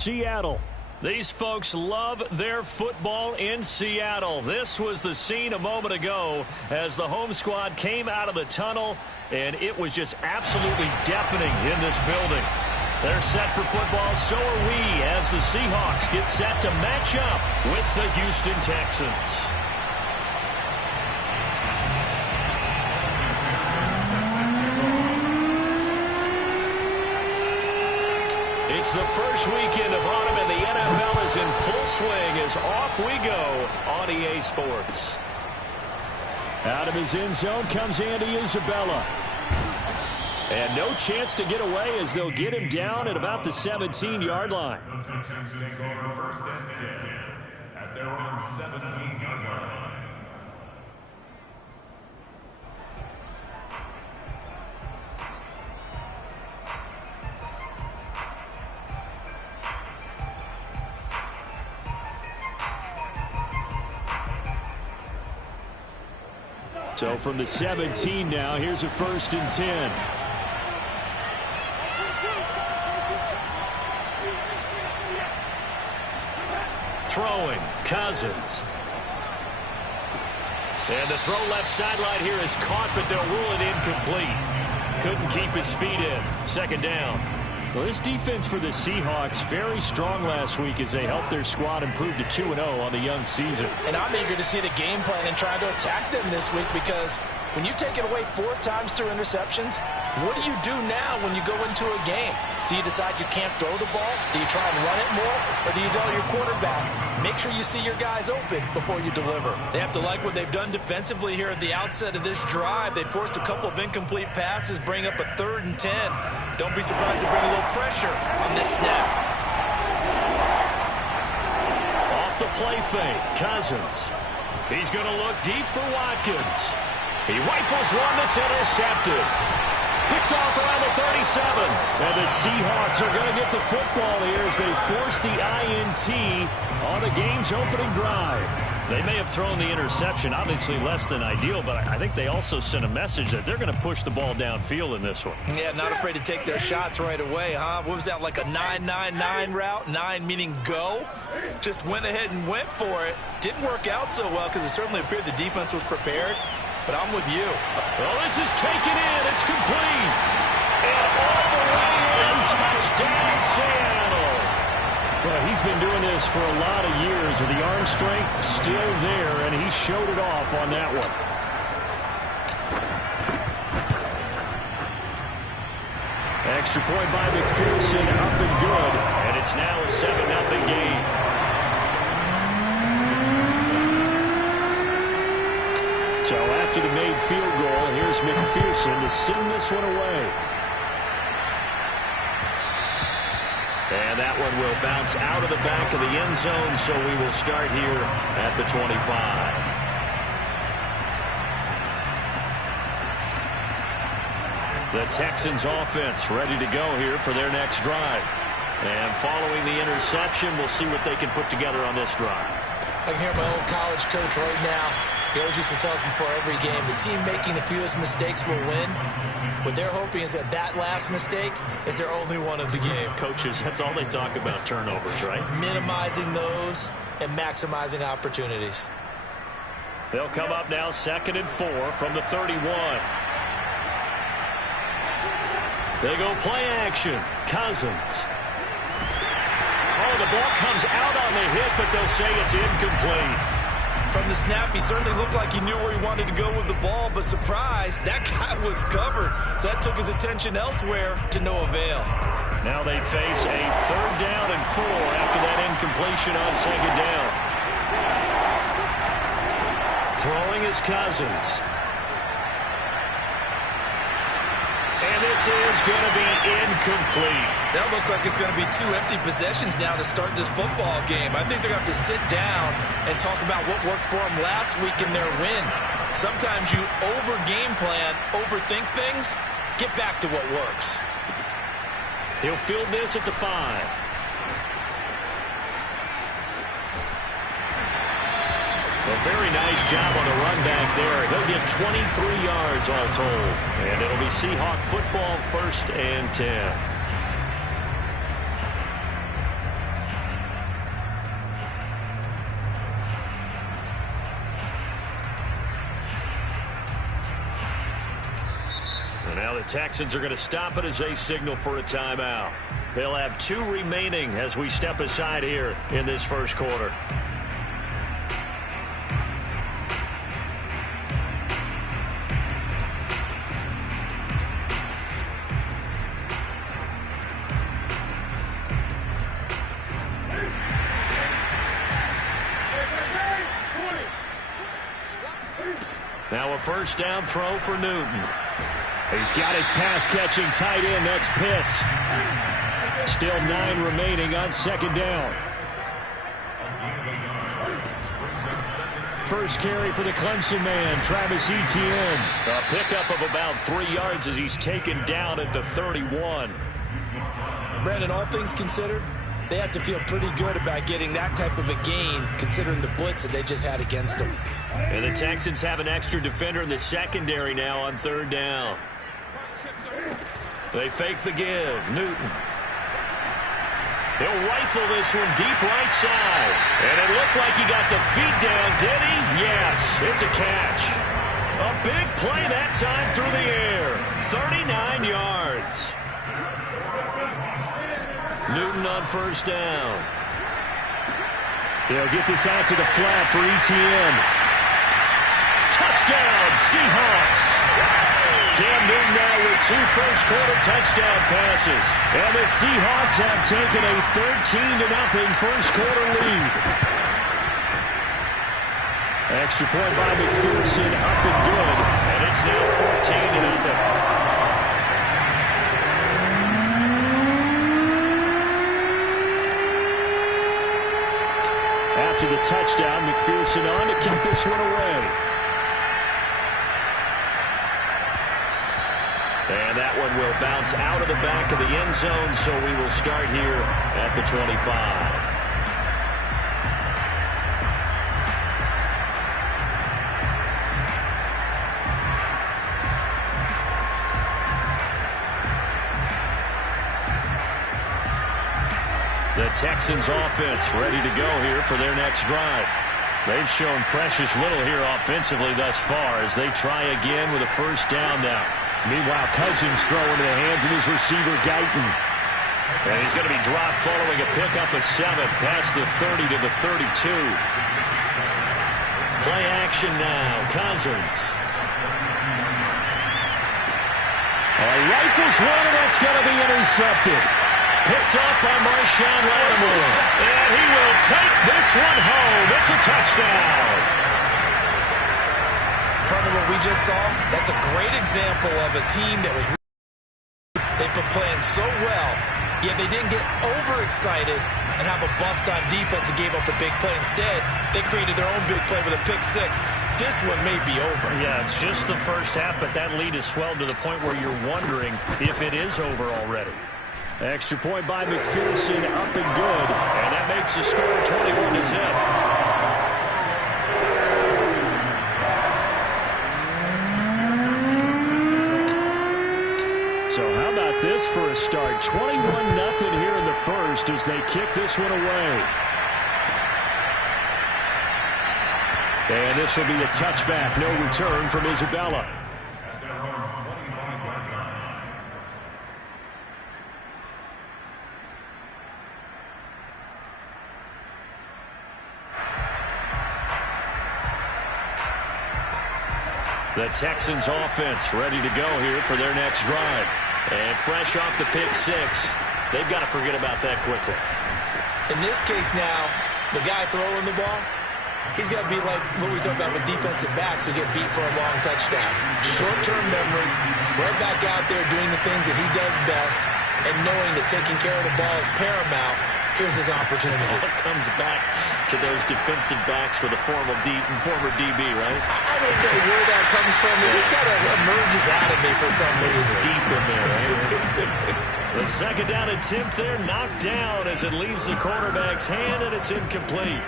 Seattle. These folks love their football in Seattle. This was the scene a moment ago as the home squad came out of the tunnel, and it was just absolutely deafening in this building. They're set for football, so are we, as the Seahawks get set to match up with the Houston Texans. It's the first weekend of autumn, and the NFL is in full swing as off we go on EA Sports. Out of his end zone comes Andy Isabella. And no chance to get away as they'll get him down at about the 17-yard line. Texans take over first and 10 at their own 17-yard line. So from the 17 now, here's a first and 10. Throwing, Cousins. And the throw left sideline here is caught, but they'll rule it incomplete. Couldn't keep his feet in. Second down. Well, this defense for the Seahawks, very strong last week as they helped their squad improve to 2-0 on the young season. And I'm eager to see the game plan and try to attack them this week, because when you take it away 4 times through interceptions, what do you do now when you go into a game? Do you decide you can't throw the ball? Do you try and run it more? Or do you tell your quarterback, make sure you see your guys open before you deliver? They have to like what they've done defensively here at the outset of this drive. They forced a couple of incomplete passes, bring up a 3rd and 10. Don't be surprised to bring a little pressure on this snap. Off the play fake, Cousins. He's going to look deep for Watkins. He rifles one that's intercepted. Picked off around the 37. And the Seahawks are going to get the football here as they force the INT on the game's opening drive. They may have thrown the interception, obviously less than ideal, but I think they also sent a message that they're going to push the ball downfield in this one. Yeah, not afraid to take their shots right away, huh? What was that, like a 9-9-9 route? 9 meaning go? Just went ahead and went for it. Didn't work out so well because it certainly appeared the defense was prepared. But I'm with you. Well, this is taken in. It's complete. And all the way in. Touchdown, Seattle. Well, he's been doing this for a lot of years with the arm strength still there, and he showed it off on that one. Extra point by McPherson, up and good. And it's now a 7-0 game. So after the made field goal, here's McPherson to send this one away. And that one will bounce out of the back of the end zone, so we will start here at the 25. The Texans offense ready to go here for their next drive. And following the interception, we'll see what they can put together on this drive. I can hear my old college coach right now. He always used to tell us before every game, the team making the fewest mistakes will win. What they're hoping is that that last mistake is their only one of the game. Coaches, that's all they talk about, turnovers, right? Minimizing those and maximizing opportunities. They'll come up now 2nd and 4 from the 31. They go play action. Cousins. Oh, the ball comes out on the hit, but they'll say it's incomplete. From the snap, he certainly looked like he knew where he wanted to go with the ball, but surprise, that guy was covered. So that took his attention elsewhere to no avail. Now they face a 3rd down and 4 after that incompletion on 2nd down. Throwing is Cousins. And this is going to be incomplete. That looks like it's going to be 2 empty possessions now to start this football game. I think they're going to have to sit down and talk about what worked for them last week in their win. Sometimes you over-game plan, overthink things, get back to what works. He'll field this at the 5. A very nice job on the run back there. He'll get 23 yards all told. And it'll be Seahawk football, 1st and 10. the Texans are going to stop it as they signal for a timeout. They'll have 2 remaining as we step aside here in this first quarter. Now a first down throw for Newton. He's got his pass-catching tight end. That's Pitts. Still 9 remaining on second down. First carry for the Clemson man, Travis Etienne. A pickup of about 3 yards as he's taken down at the 31. Brandon, all things considered, they have to feel pretty good about getting that type of a gain, considering the blitz that they just had against them. And the Texans have an extra defender in the secondary now on third down. They fake the give. Newton. He'll rifle this one deep right side. And it looked like he got the feet down, did he? Yes, it's a catch. A big play that time through the air. 39 yards. Newton on first down. They'll get this out to the flat for Etienne. Touchdown, Seahawks. Cam Newton now with 2 first-quarter touchdown passes. And the Seahawks have taken a 13-0 first-quarter lead. Extra point by McPherson, up and good. And it's now 14-0. After the touchdown, McPherson on to kick this one away. And that one will bounce out of the back of the end zone, so we will start here at the 25. The Texans offense ready to go here for their next drive. They've shown precious little here offensively thus far as they try again with a first down now. Meanwhile, Cousins throw into the hands of his receiver, Guyton. And he's going to be dropped following a pickup of 7 past the 30 to the 32. Play action now. Cousins. Rifles one, and that's going to be intercepted. Picked off by Marshawn Lattimore. And he will take this one home. It's a touchdown. Part of what we just saw, that's a great example of a team that was they've been playing so well, yet they didn't get overexcited and have a bust on defense and gave up a big play. Instead, they created their own big play with a pick 6. This one may be over. Yeah, it's just the first half, but that lead has swelled to the point where you're wondering if it is over already. Extra point by McPherson, up and good. And that makes the score 21-0. So how about this for a start? 21-0 here in the first as they kick this one away. And this will be a touchback. No return from Isabella. The Texans offense ready to go here for their next drive. And fresh off the pick 6, they've got to forget about that quickly. In this case now, the guy throwing the ball, he's got to be like what we talk about with defensive backs who get beat for a long touchdown. Short-term memory, right back out there doing the things that he does best, and knowing that taking care of the ball is paramount. Here's his opportunity. It comes back to those defensive backs for the former DB, right? I don't know where that comes from. It just kind of emerges out of me for some reason. It's deep in there, right? The second down attempt there knocked down as it leaves the quarterback's hand, and it's incomplete.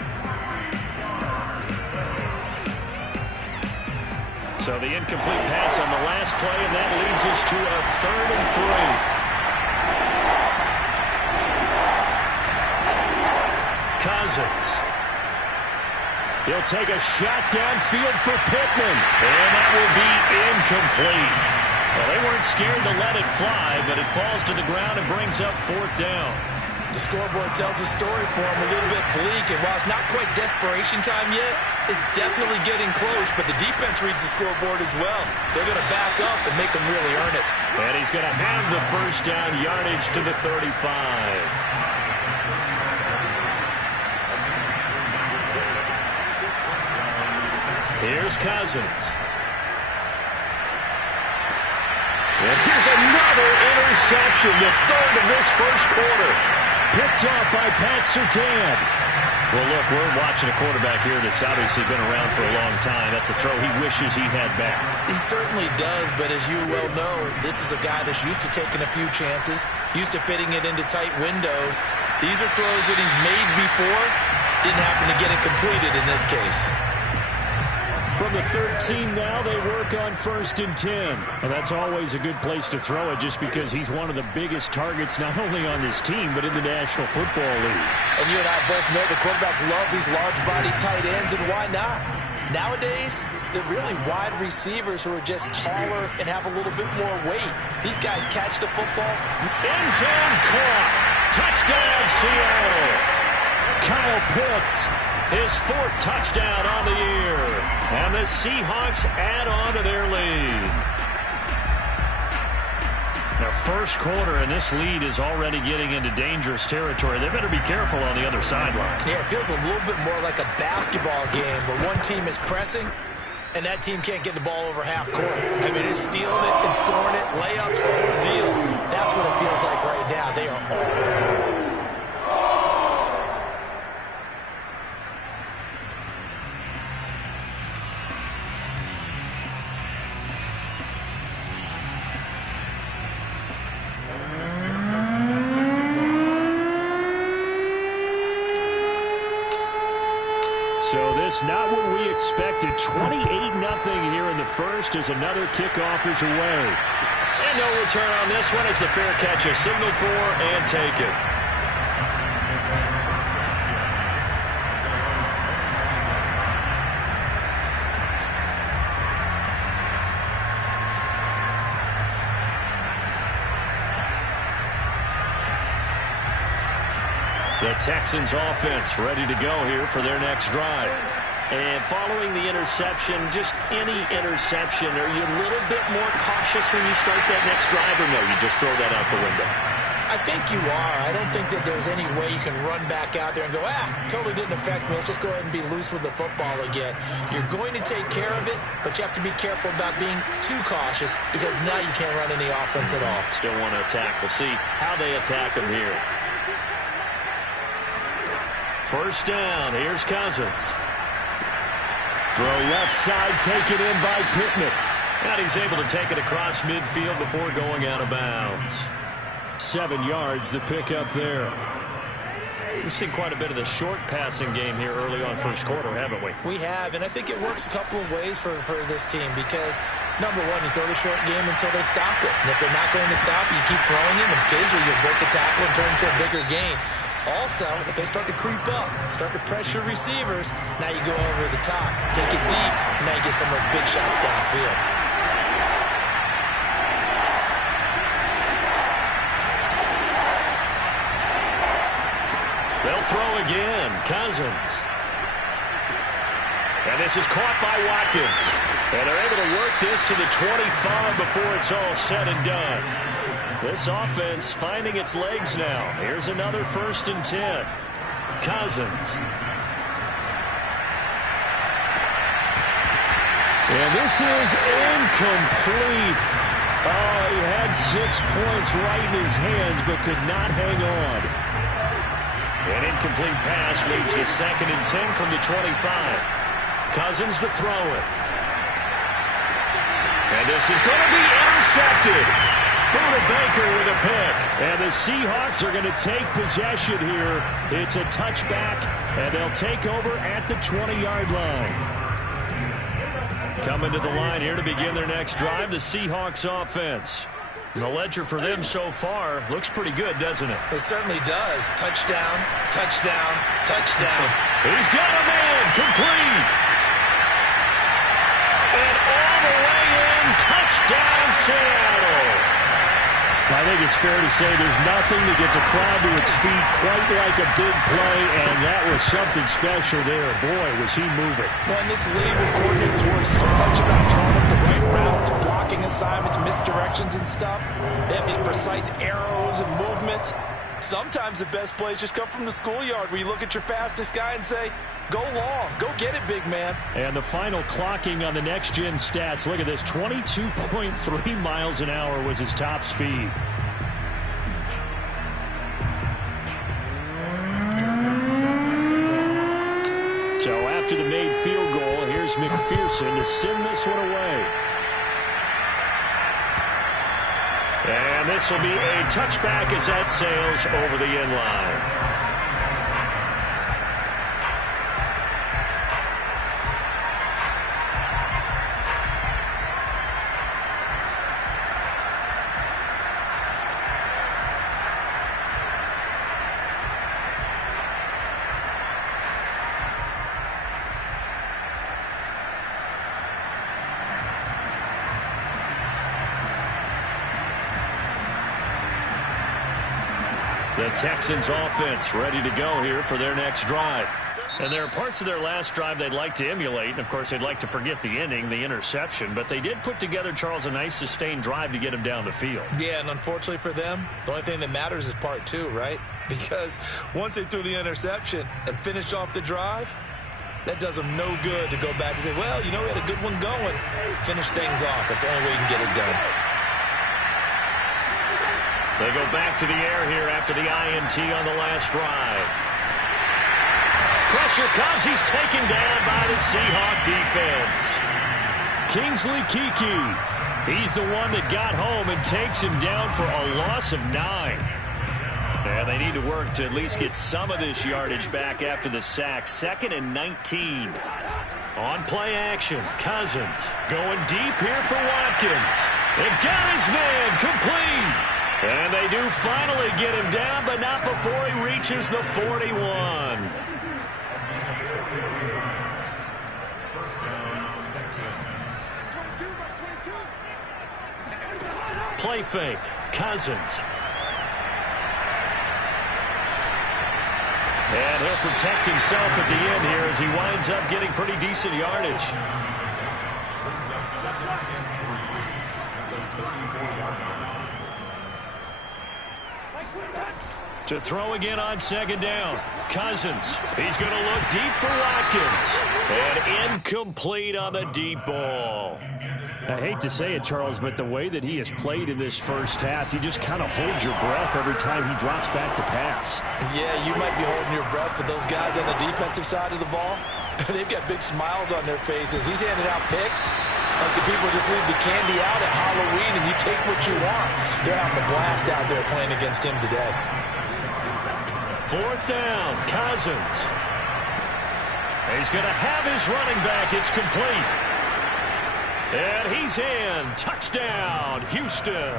So the incomplete pass on the last play, and that leads us to a 3rd and 3. Cousins. He'll take a shot downfield for Pittman. And that will be incomplete. Well, they weren't scared to let it fly, but it falls to the ground and brings up 4th down. The scoreboard tells a story for him, a little bit bleak, and while it's not quite desperation time yet, it's definitely getting close, but the defense reads the scoreboard as well. They're going to back up and make them really earn it. And he's going to have the 1st down yardage to the 35. Here's Cousins. And here's another interception, the 3rd of this 1st quarter. Picked off by Pat Surtain. Well, look, we're watching a quarterback here that's obviously been around for a long time. That's a throw he wishes he had back. He certainly does, but as you well know, this is a guy that's used to taking a few chances, used to fitting it into tight windows. These are throws that he's made before. Didn't happen to get it completed in this case. From the 13 now, they work on 1st and 10. And that's always a good place to throw it just because he's one of the biggest targets not only on this team but in the National Football League. And you and I both know the quarterbacks love these large-body tight ends, and why not? Nowadays, they're really wide receivers who are just taller and have a little bit more weight. These guys catch the football. End zone caught. Touchdown, Seattle. Kyle Pitts, his 4th touchdown on the year. And the Seahawks add on to their lead. Their 1st quarter, and this lead is already getting into dangerous territory. They better be careful on the other sideline. Yeah, it feels a little bit more like a basketball game where one team is pressing and that team can't get the ball over half court. I mean, it's stealing it and scoring it, layups, the whole deal. That's what it feels like right now. They are all... So this not what we expected. 28-0 here in the 1st as another kickoff is away. And no return on this one as the fair catch is signaled for and taken. The Texans offense ready to go here for their next drive. And following the interception, just any interception, are you a little bit more cautious when you start that next drive, or no, you just throw that out the window? I think you are. I don't think that there's any way you can run back out there and go, totally didn't affect me. Let's just go ahead and be loose with the football again. You're going to take care of it, but you have to be careful about being too cautious because now you can't run any offense at all. Still want to attack. We'll see how they attack them here. 1st down. Here's Cousins. Throw left side taken in by Pittman. And he's able to take it across midfield before going out of bounds. 7 yards, the pickup there. We've seen quite a bit of the short passing game here early on 1st quarter, haven't we? We have, and I think it works a couple of ways for this team because, number one, you throw the short game until they stop it. And if they're not going to stop it, you keep throwing it, and occasionally you'll break a tackle and turn into a bigger gain. Also, if they start to creep up, start to pressure receivers, now you go over the top, take it deep, and now you get some of those big shots downfield. They'll throw again. Cousins. And this is caught by Watkins. And they're able to work this to the 25 before it's all said and done. This offense finding its legs now. Here's another 1st and 10. Cousins. And this is incomplete. Oh, he had 6 points right in his hands, but could not hang on. An incomplete pass leads to 2nd and 10 from the 25. Cousins to throw it. And this is going to be intercepted. Buda Baker with a pick. And the Seahawks are going to take possession here. It's a touchback, and they'll take over at the 20-yard line. Coming to the line here to begin their next drive, the Seahawks offense. And the ledger for them so far looks pretty good, doesn't it? It certainly does. Touchdown, touchdown, touchdown. He's got a man complete. And all the way in Touchdown, Seattle. I think it's fair to say there's nothing that gets a crowd to its feet quite like a big play, and that was something special there. Boy, was he moving. Well, in this league where coordinators worry so much about drawing up the right routes, blocking assignments, misdirections and stuff, they have these precise arrows and movements. Sometimes the best plays just come from the schoolyard where you look at your fastest guy and say, go long, go get it, big man. And the final clocking on the next-gen stats. Look at this, 22.3 miles an hour was his top speed. So after the made field goal, here's McPherson to send this one away. And this will be a touchback as that sails over the end line. The Texans offense ready to go here for their next drive. And there are parts of their last drive they'd like to emulate. And, of course, they'd like to forget the ending, the interception. But they did put together, Charles, a nice sustained drive to get him down the field. Yeah, and unfortunately for them, the only thing that matters is part two, right? Because once they threw the interception and finished off the drive, that does them no good to go back and say, well, you know, we had a good one going. Finish things off. That's the only way you can get it done. They go back to the air here after the INT on the last drive. Pressure comes. He's taken down by the Seahawk defense. Kingsley Keke. He's the one that got home and takes him down for a loss of 9. And they need to work to at least get some of this yardage back after the sack. 2nd and 19. On play action, Cousins going deep here for Watkins. They've got his man complete. And they do finally get him down, but not before he reaches the 41. First down, Texans. Play fake, Cousins. And he'll protect himself at the end here as he winds up getting pretty decent yardage. Brings up 2nd and 3 at the 34-yard line. To throw again on 2nd down. Cousins. He's going to look deep for Watkins. And incomplete on the deep ball. I hate to say it, Charles, but the way that he has played in this first half, you just kind of hold your breath every time he drops back to pass. Yeah, you might be holding your breath, but those guys on the defensive side of the ball, they've got big smiles on their faces. He's handing out picks like the people just leave the candy out at Halloween and you take what you want. They're having a blast out there playing against him today. 4th down, Cousins. He's going to have his running back. It's complete. And he's in. Touchdown, Houston.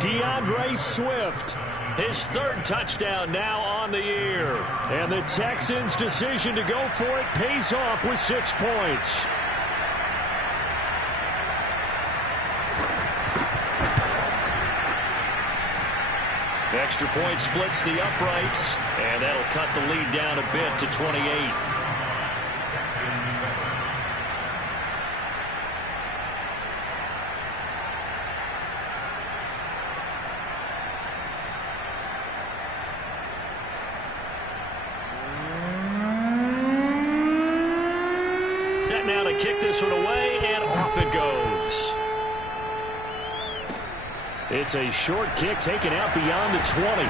DeAndre Swift. His 3rd touchdown now on the year. And the Texans' decision to go for it pays off with 6 points. Extra point splits the uprights, and that'll cut the lead down a bit to 28. Set now to kick this one away, and off it goes. It's a short kick taken out beyond the 20.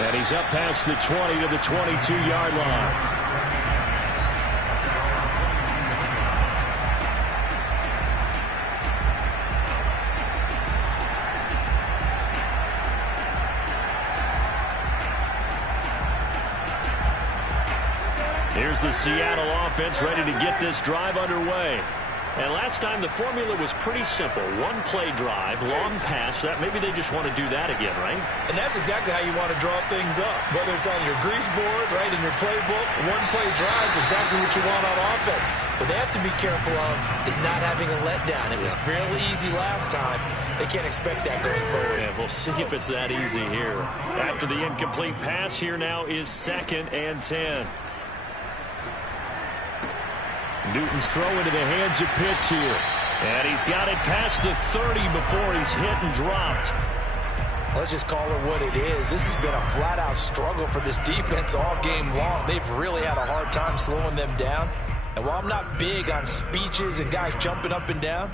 And he's up past the 20 to the 22-yard line. Here's the Seattle offense ready to get this drive underway. And last time the formula was pretty simple. One play drive, long pass. That maybe they just want to do that again, right? And that's exactly how you want to draw things up. Whether it's on your grease board, right, in your playbook, one play drive is exactly what you want on offense. What they have to be careful of is not having a letdown. It was fairly easy last time. They can't expect that going forward. Yeah, we'll see if it's that easy here. After the incomplete pass, here now is 2nd and 10. Newton's throw into the hands of Pitts here. And he's got it past the 30 before he's hit and dropped. Let's just call it what it is. This has been a flat-out struggle for this defense all game long. They've really had a hard time slowing them down. And while I'm not big on speeches and guys jumping up and down,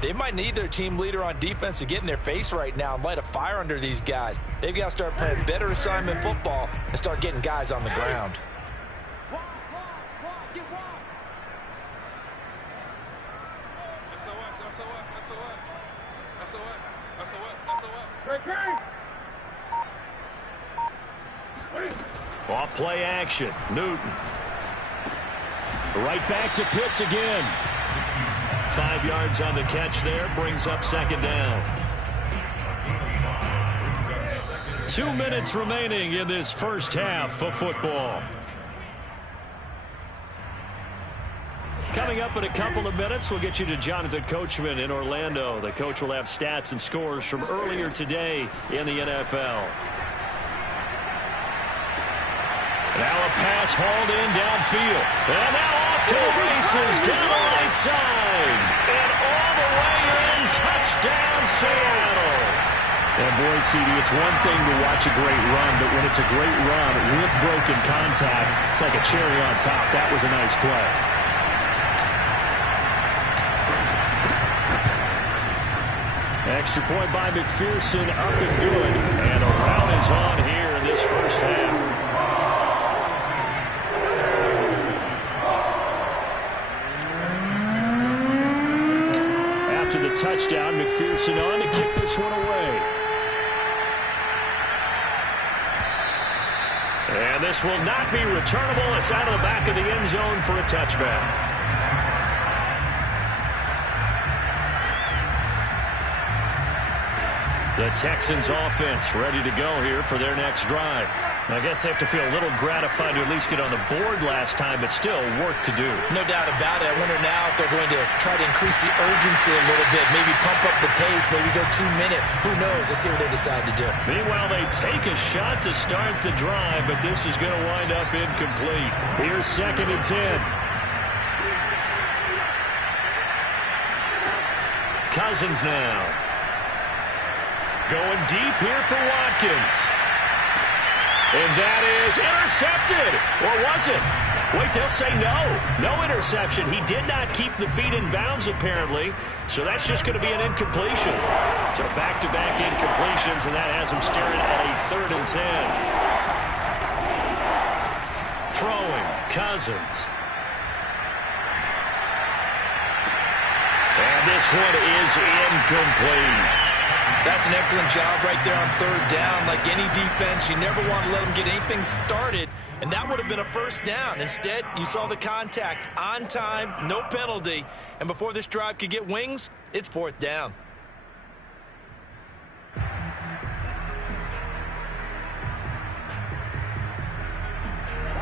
they might need their team leader on defense to get in their face right now and light a fire under these guys. They've got to start playing better assignment football and start getting guys on the ground. Off play action. Newton. Right back to Pitts again. 5 yards on the catch there. Brings up 2nd down. 2 minutes remaining in this first half of football. Coming up in a couple of minutes, we'll get you to Jonathan Coachman in Orlando. The coach will have stats and scores from earlier today in the NFL. Now a pass hauled in downfield. And now off to the races down the right side. And all the way in, touchdown Seattle. And boy, CD, it's one thing to watch a great run, but when it's a great run with broken contact, it's like a cherry on top. That was a nice play. Extra point by McPherson, up and good. And a rout is on here in this first half. After the touchdown, McPherson on to kick this one away. And this will not be returnable. It's out of the back of the end zone for a touchback. The Texans offense ready to go here for their next drive. I guess they have to feel a little gratified to at least get on the board last time, but still work to do. No doubt about it. I wonder now if they're going to try to increase the urgency a little bit, maybe pump up the pace, maybe go 2 minute. Who knows? Let's see what they decide to do. Meanwhile, they take a shot to start the drive, but this is going to wind up incomplete. Here's 2nd and 10. Cousins now. Going deep here for Watkins. And that is intercepted. Or was it? Wait, they'll say no. No interception. He did not keep the feet in bounds, apparently. So that's just going to be an incompletion. So back-to-back incompletions, and that has him staring at a 3rd and 10. Throwing, Cousins. And this one is incomplete. That's an excellent job right there on 3rd down. Like any defense, you never want to let them get anything started, and that would have been a 1st down. Instead, you saw the contact on time, no penalty, and before this drive could get wings, it's 4th down.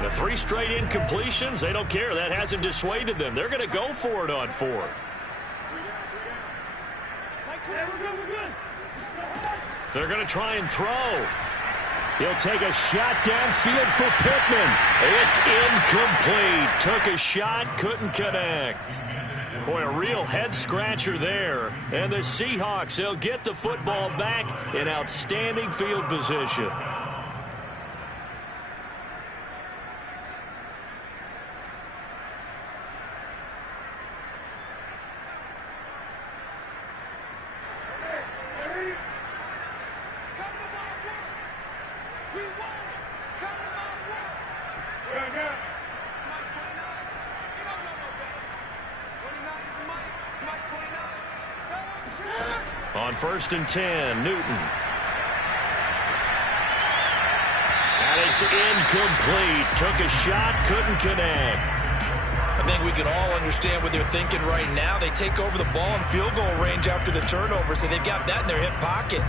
The 3 straight incompletions, they don't care. That hasn't dissuaded them. They're going to go for it on 4th. They're going to try and throw. He'll take a shot downfield for Pittman. It's incomplete. Took a shot, couldn't connect. Boy, a real head-scratcher there. And the Seahawks, they'll get the football back in outstanding field position. On 1st and 10, Newton. And it's incomplete. Took a shot, couldn't connect. I think we can all understand what they're thinking right now. They take over the ball in field goal range after the turnover, so they've got that in their hip pocket.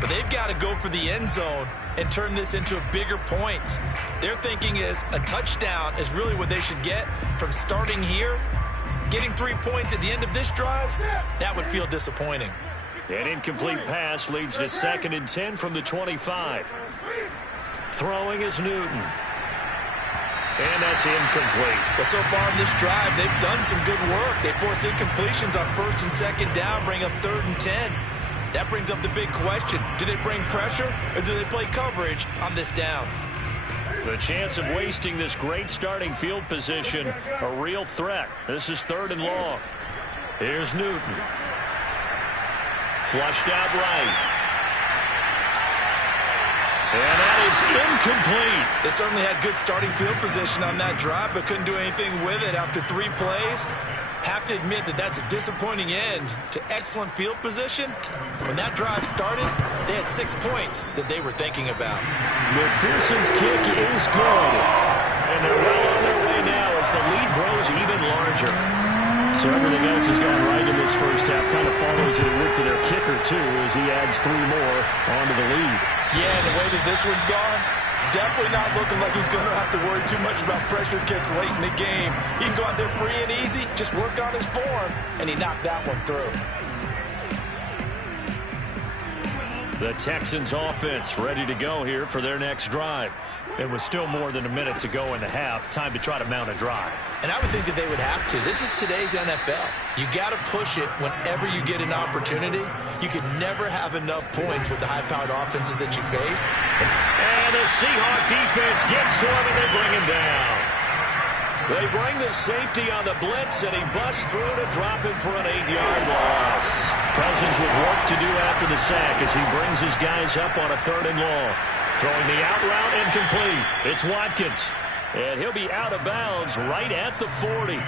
But they've got to go for the end zone and turn this into a bigger points. Their thinking is a touchdown is really what they should get from starting here. Getting 3 points at the end of this drive, that would feel disappointing. An incomplete pass leads to 2nd and 10 from the 25. Throwing is Newton. And that's incomplete. Well, so far in this drive, they've done some good work. They force incompletions on 1st and 2nd down, bring up 3rd and 10. That brings up the big question. Do they bring pressure or do they play coverage on this down? The chance of wasting this great starting field position, a real threat. This is 3rd and long. Here's Newton. Flushed out right. And that is incomplete. They certainly had good starting field position on that drive, but couldn't do anything with it after 3 plays. Have to admit that that's a disappointing end to excellent field position. When that drive started, they had 6 points that they were thinking about. McPherson's kick is good. And they're well on their way now as the lead grows even larger. So everything else has gone right in this first half. Kind of follows it with for their kicker, too, as he adds 3 more onto the lead. Yeah, and the way that this one's gone, definitely not looking like he's going to have to worry too much about pressure kicks late in the game. He can go out there free and easy, just work on his form, and he knocked that one through. The Texans offense ready to go here for their next drive. It was still more than a minute to go in the half. Time to try to mount a drive. And I would think that they would have to. This is today's NFL. You got to push it whenever you get an opportunity. You can never have enough points with the high-powered offenses that you face. And the Seahawk defense gets to him and they bring him down. They bring the safety on the blitz and he busts through to drop him for an 8-yard loss. Cousins with work to do after the sack as he brings his guys up on a 3rd and long. Throwing the out route incomplete. It's Watkins. And he'll be out of bounds right at the 40.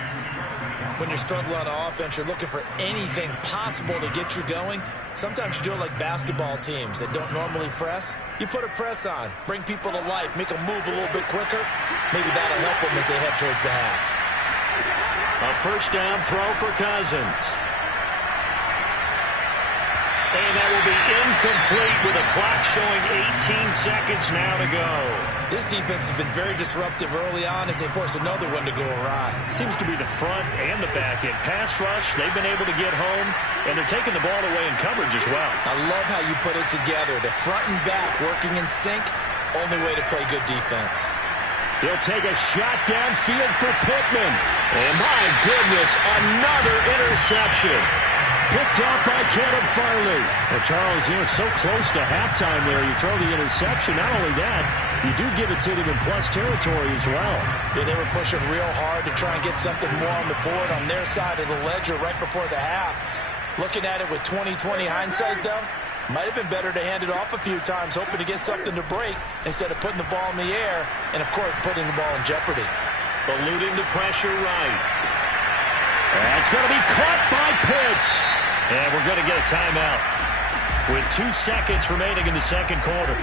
When you're struggling on offense, you're looking for anything possible to get you going. Sometimes you do it like basketball teams that don't normally press. You put a press on, bring people to life, make them move a little bit quicker. Maybe that'll help them as they head towards the half. A 1st down throw for Cousins. And that will be incomplete with a clock showing 18 seconds now to go. This defense has been very disruptive early on as they force another one to go awry. Seems to be the front and the back end. Pass rush, they've been able to get home, and they're taking the ball away in coverage as well. I love how you put it together. The front and back working in sync, only way to play good defense. He'll take a shot downfield for Pittman. And my goodness, another interception. Picked up by Caleb Farley. Well, Charles, so close to halftime there. You throw the interception. Not only that, you do give it to them in plus territory as well. Yeah, they were pushing real hard to try and get something more on the board on their side of the ledger right before the half. Looking at it with 20/20 hindsight, though, might have been better to hand it off a few times, hoping to get something to break instead of putting the ball in the air and, of course, putting the ball in jeopardy. Eluding the pressure right. That's going to be caught by Pitts. And we're going to get a timeout with 2 seconds remaining in the 2nd quarter.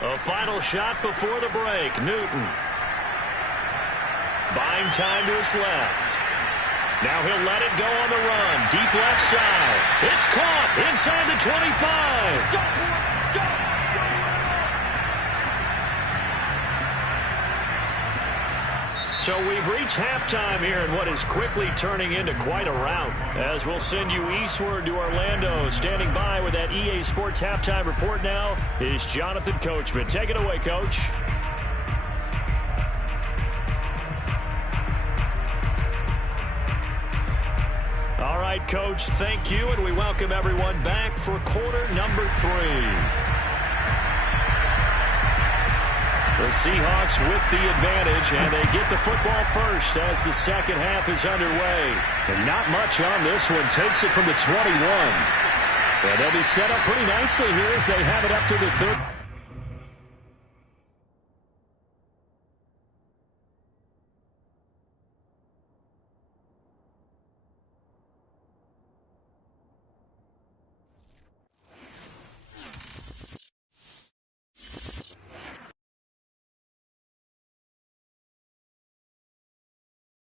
A final shot before the break. Newton. Buying time to his left. Now he'll let it go on the run. Deep left side. It's caught inside the 25. So we've reached halftime here in what is quickly turning into quite a rout. As we'll send you eastward to Orlando. Standing by with that EA Sports halftime report now is Jonathan Coachman. Take it away, Coach. All right, Coach, thank you, and we welcome everyone back for quarter number 3. The Seahawks with the advantage, and they get the football first as the 2nd half is underway. And not much on this one. Takes it from the 21. And they'll be set up pretty nicely here as they have it up to the 30.